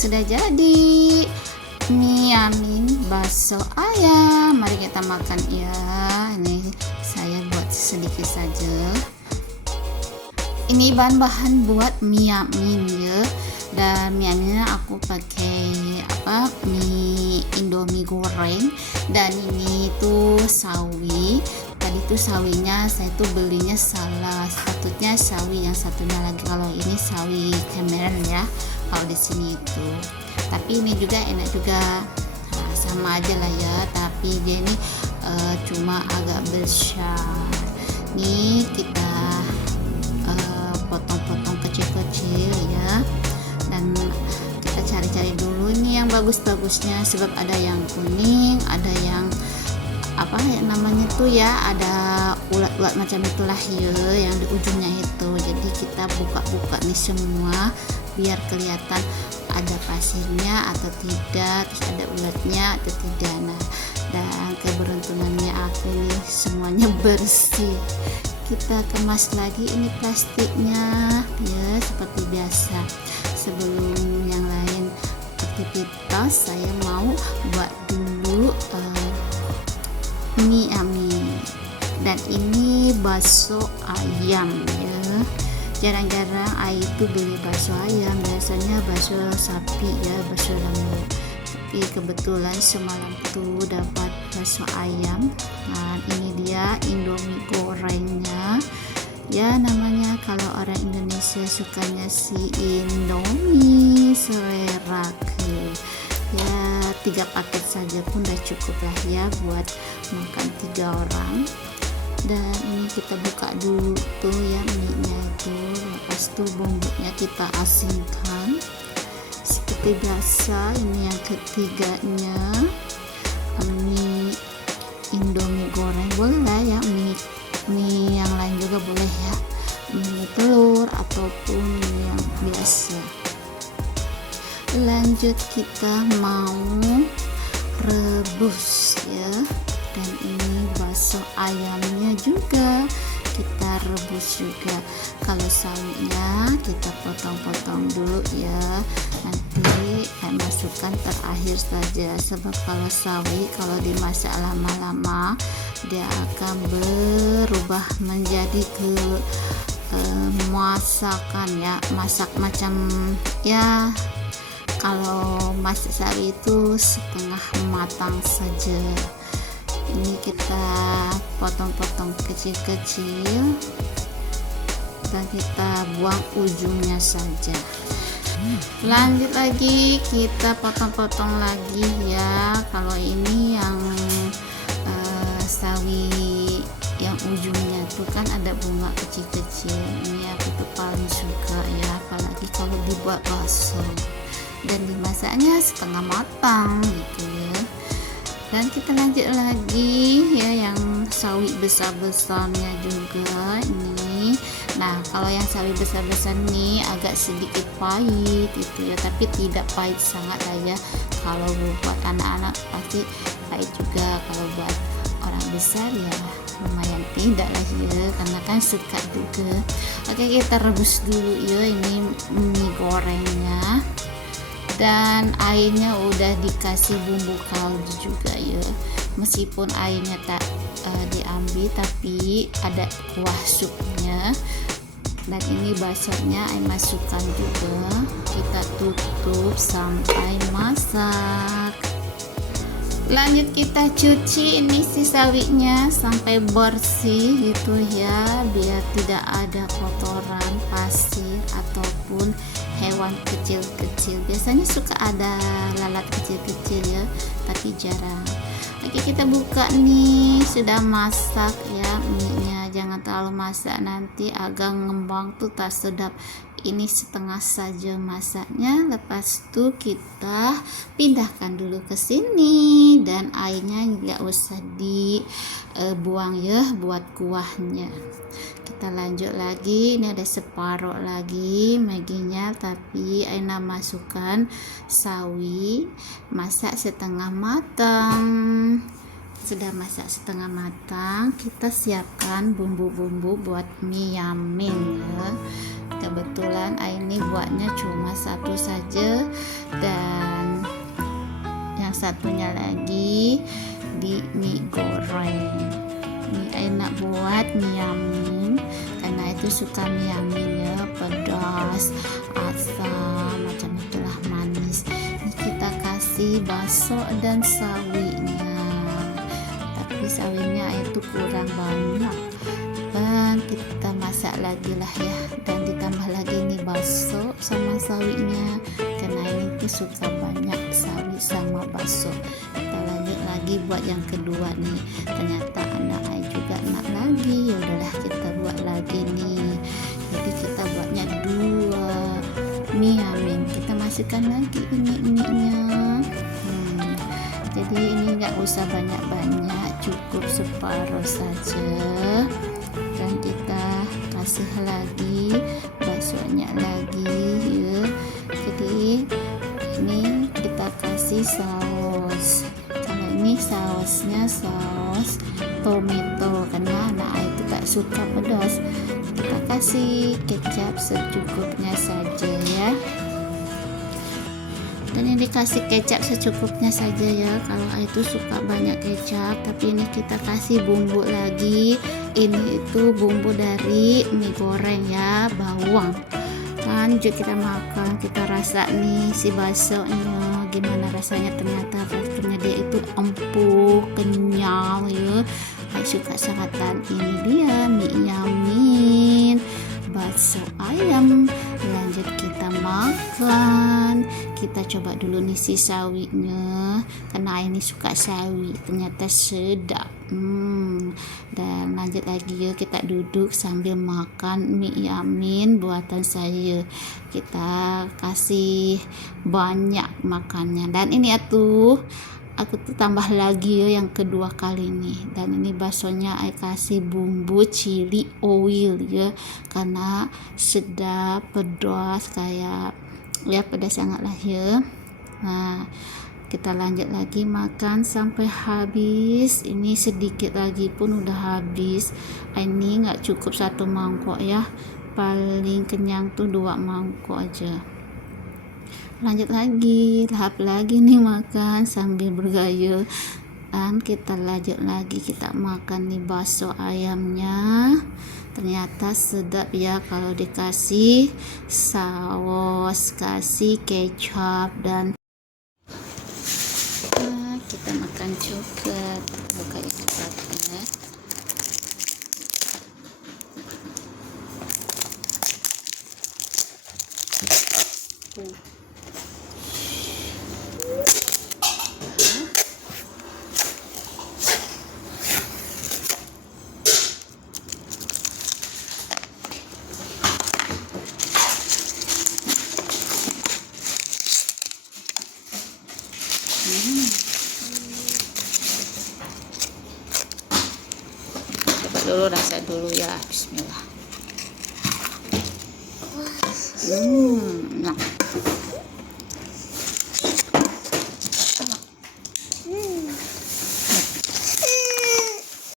sudah jadi mie yamin bakso ayam. Mari kita makan ya. Ini saya buat sedikit saja. Ini bahan-bahan buat mie yamin ya. Dan mie yaminnya aku pakai mie Indomie goreng. Dan ini tuh sawi. Tadi tuh sawinya saya tuh belinya salah satunya sawi, yang satunya lagi kalau ini sawi Cameron ya kalau di sini itu. Tapi ini juga enak juga, nah, sama aja lah ya, tapi dia ini cuma agak besar. Nih kita potong-potong kecil-kecil ya, dan kita cari-cari dulu ini yang bagus-bagusnya, sebab ada yang kuning, ada yang namanya tuh ya, ada ulat-ulat macam itulah ya yang di ujungnya itu. Jadi kita buka-buka nih semua biar kelihatan ada pasirnya atau tidak, terus ada ulatnya atau tidak. Nah, dan keberuntungannya aku ini semuanya bersih. Kita kemas lagi ini plastiknya ya, seperti biasa. Sebelum yang lain aktivitas, saya mau buat dulu mie yamin. Dan ini bakso ayam ya. Jarang-jarang ayah itu beli bakso ayam, biasanya bakso sapi ya, bakso lembu. Tapi kebetulan semalam tuh dapat bakso ayam. Nah, ini dia Indomie gorengnya ya, namanya kalau orang Indonesia sukanya si Indomie selera ke ya. 3 paket saja pun udah cukup lah ya buat makan 3 orang. Dan ini kita buka dulu tuh ya mie-nya itu, lepas tuh bumbunya kita asinkan seperti biasa. Ini yang ketiganya mie Indomie goreng, boleh lah ya, mie yang lain juga boleh ya, mie telur ataupun mie yang biasa. Lanjut kita mau rebus ya, dan ini bakso ayamnya juga kita rebus juga. Kalau sawinya kita potong-potong dulu ya, nanti saya masukkan terakhir saja, sebab kalau sawi kalau dimasak lama-lama dia akan berubah menjadi masakan ya, masak macam ya, kalau masak sawi itu setengah matang saja. Ini kita potong-potong kecil-kecil dan kita buang ujungnya saja. Lanjut lagi kita potong-potong lagi ya. Kalau ini yang sawi yang ujungnya tuh kan ada bunga kecil-kecil, ini aku tuh paling suka ya, apalagi kalau dibuat bakso dan dimasaknya setengah matang gitu ya. Dan kita lanjut lagi ya yang sawi besar-besarnya juga ini. Nah, kalau yang sawi besar-besar ini agak sedikit pahit itu ya, tapi tidak pahit sangat lah ya. Kalau buat anak-anak pasti pahit juga, kalau buat orang besar ya lumayan tidak lah ya, karena kan suka juga. Oke, kita rebus dulu ya ini mie gorengnya. Dan airnya udah dikasih bumbu kaldu juga ya, meskipun airnya tak diambil tapi ada kuah supnya. Dan ini baksonya saya masukkan juga, kita tutup sampai masak. Lanjut kita cuci ini si sawinya sampai bersih gitu ya, biar tidak ada kotoran, pasir ataupun hewan kecil-kecil. Biasanya suka ada lalat kecil-kecil ya, tapi jarang. Oke, kita buka nih, sudah masak ya mie-nya. Jangan terlalu masak, nanti agak ngembang tuh tak sedap. Ini setengah saja masaknya. Lepas itu kita pindahkan dulu ke sini, dan airnya nggak usah dibuang ya buat kuahnya. Kita lanjut lagi, ini ada separuh lagi maginya, tapi Aina masukkan sawi, masak setengah matang. Sudah masak setengah matang, kita siapkan bumbu-bumbu buat mie yamin ya. Kebetulan ini buatnya cuma satu saja, dan satunya lagi di mie goreng. Ini enak buat mie yamin karena itu suka mie yamin ya, pedas, asam, macam itulah, manis. Ini kita kasih bakso dan sawinya, tapi sawinya itu kurang banyak, dan kita masak lagi lah ya, dan ditambah lagi nih bakso sama sawinya karena ini tuh suka banyak sawi sama bakso. Kita lanjut lagi buat yang kedua nih, ternyata anak ayah juga enak lagi, ya udahlah kita buat lagi nih. Jadi kita buatnya 2 mie yamin, kita masukkan lagi ini mie-nya. Jadi ini nggak usah banyak-banyak, cukup separuh saja, dan kita kasih lagi baksonya lagi ya. Jadi ini kita kasih saus, kalau ini sausnya saus tomato karena anak itu gak suka pedas. Kita kasih kecap secukupnya saja ya, dan ini dikasih kecap secukupnya saja ya, kalau itu suka banyak kecap. Tapi ini kita kasih bumbu lagi, ini itu bumbu dari mie goreng ya, bawang. Lanjut kita makan, kita rasa nih si baksonya gimana rasanya. Ternyata teksturnya dia itu empuk, kenyal ya, saya suka sangat. Dan ini dia mie yamin bakso ayam. Lanjut kita makan, kita coba dulu nih si sawinya karena ini suka sawi, ternyata sedap. Dan lanjut lagi yuk, kita duduk sambil makan mie yamin buatan saya. Kita kasih banyak makannya, dan ini aku tuh tambah lagi ya yang kedua kali nih. Dan ini baksonya saya kasih bumbu chili oil ya, karena sedap, pedas, kayak ya pedas sangat lah ya. Nah, kita lanjut lagi makan sampai habis. Ini sedikit lagi pun udah habis. Ini nggak cukup 1 mangkok ya, paling kenyang tuh 2 mangkok aja. Lanjut lagi, lahap lagi nih makan sambil bergaya. Dan kita lanjut lagi, kita makan nih bakso ayamnya. Ternyata sedap ya kalau dikasih saus, kasih kecap, dan kita makan juga. Buka ikatnya. Coba dulu, rasa dulu ya, bismillah. Nah.